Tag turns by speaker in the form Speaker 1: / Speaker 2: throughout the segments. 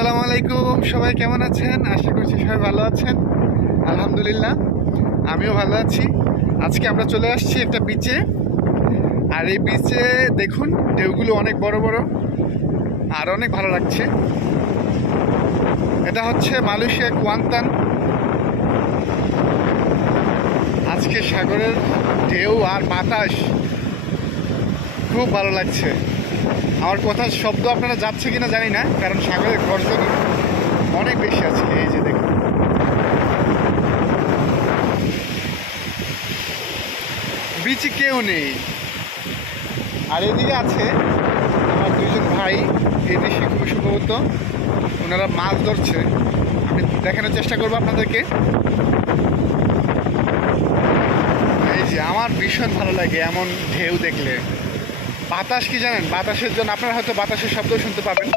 Speaker 1: আসসালামু আলাইকুম, সবাই কেমন আছেন? আশা করছি সবাই ভালো আছেন। আলহামদুলিল্লাহ, আমিও ভালো আছি। আজকে আমরা চলে আসছি একটা বিচে আর এই বিচে দেখুন, ঢেউগুলো অনেক বড় বড়, আর অনেক ভালো লাগছে। এটা হচ্ছে মালয়েশিয়া কুয়ান্তান। আজকে সাগরের ঢেউ আর বাতাস, খুব ভালো লাগছে। আমার কথার শব্দ আপনারা যাচ্ছে কিনা জানি না, কারণ সাগরের গর্জন অনেক বেশি আছে। এই যে দেখুন। বিচে কেউ নেই। আর এদিকে আছে আমার দুইজন ভাই এই দেশে খুবই সম্ভবত। ওনারা মাছ ধরছে। আমি দেখানোর চেষ্টা করব আপনাদেরকে। এই যে, আমার ভীষণ ভালো লাগে এমন ঢেউ দেখলে। বাতাস কি জানেন? বাতাসের জন্য আপনারা হয়তো বাতাসের শব্দ শুনতে পাবেন।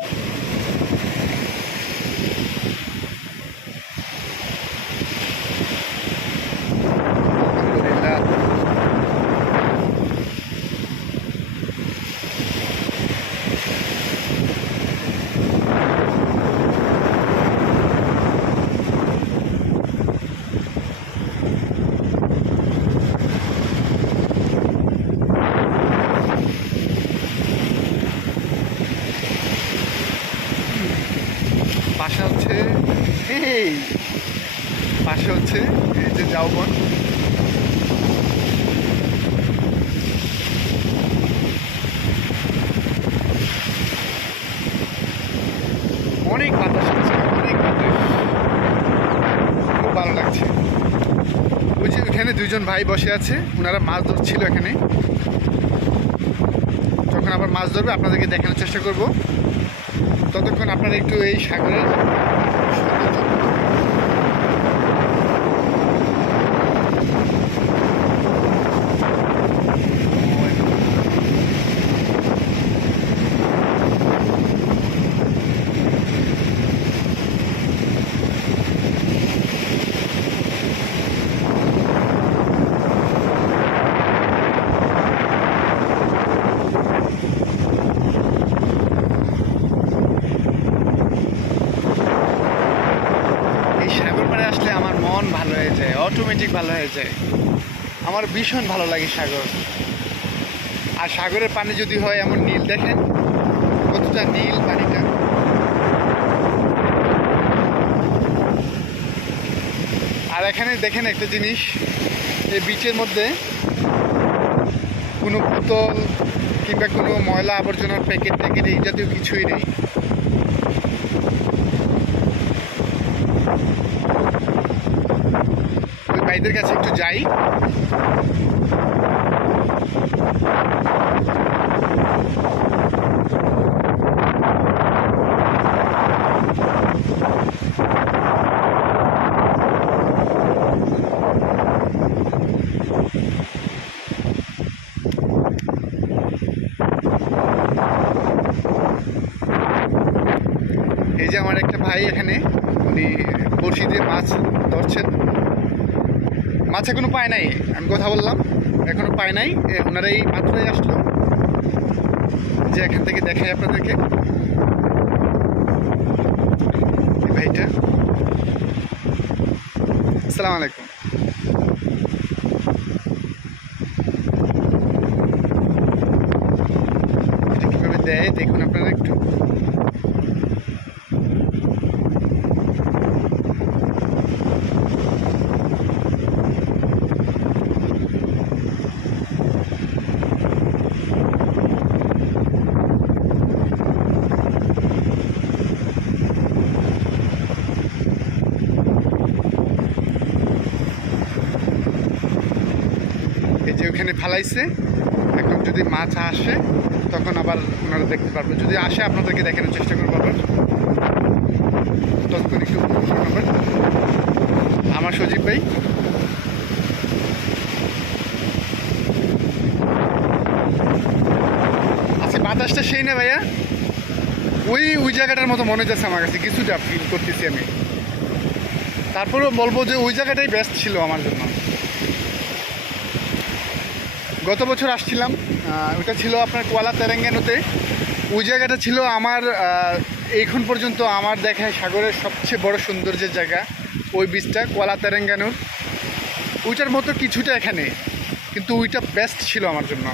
Speaker 1: পাশে হচ্ছে পাশে হচ্ছে এই যে যাওবন অনেক বাতাস হচ্ছে, অনেক বাতাস। খুব ভালো লাগছে। ওই যে ওখানে দুইজন ভাই বসে আছে ওনারা মাছ ধরছিল এখানে। যখন আবার মাছ ধরবে, আপনাদেরকে দেখানোর চেষ্টা করব। আপনারা একটু এই সাগরের সৌন্দর্য এই সাগর পাড়ে আসলে আমার মন ভালো হয়ে যায় অটোমেটিক ভালো হয়ে যায়। আমার ভীষণ ভালো লাগে সাগর। আর সাগরের পানি যদি হয় এমন নীল, দেখেন কতটা নীল পানিটা। আর এখানে দেখেন একটা জিনিস, এই বিচের মধ্যে কোনো বোতল কিংবা কোনো ময়লা আবর্জনার প্যাকেট ট্যাকেট এই জাতীয় কিছুই নেই। ভাইদের কাছে একটু যাই। এই যে আমার একটা ভাই এখানে, উনি বড়শি দিয়ে মাছ ধরছেন। মাছ এখনও পায় নাই আমি কথা বললাম এখনও পায় নাই এ, ওনারা এই আসলো। যে এখান থেকে দেখাই আপনাদেরকে। ভাইটা। আসসালামু আলাইকুম। দেয় দেখুন আপনারা একটু। ওখানে ফেলাইছে। এখন যদি মাছ আসে, তখন আবার ওনারা দেখতে পারবে। যদি আসে, আপনাদেরকে দেখানোর চেষ্টা করব আবার। ততক্ষণ একটু আবার। আমার সজীব ভাই। আচ্ছা বাতাসটা সেই না ভাইয়া? ওই ওই জায়গাটার মতো মনে যাচ্ছে আমার কাছে। কিছুটা ফিল করতেছি আমি। তারপরেও বলব যে, ওই জায়গাটাই বেস্ট ছিল আমার জন্য। গত বছর আসছিলাম ওটা ছিল আপনার কোয়ালা তেরেঙ্গানোতে। ওই জায়গাটা ছিল আমার এইখন পর্যন্ত আমার দেখায় সাগরের সবচেয়ে বড় সৌন্দর্যের জায়গা, ওই বীজটা কোয়ালা তেরেঙ্গানুর। ওইটার মতো কিছুটা এখানে, কিন্তু ওইটা বেস্ট ছিল আমার জন্য।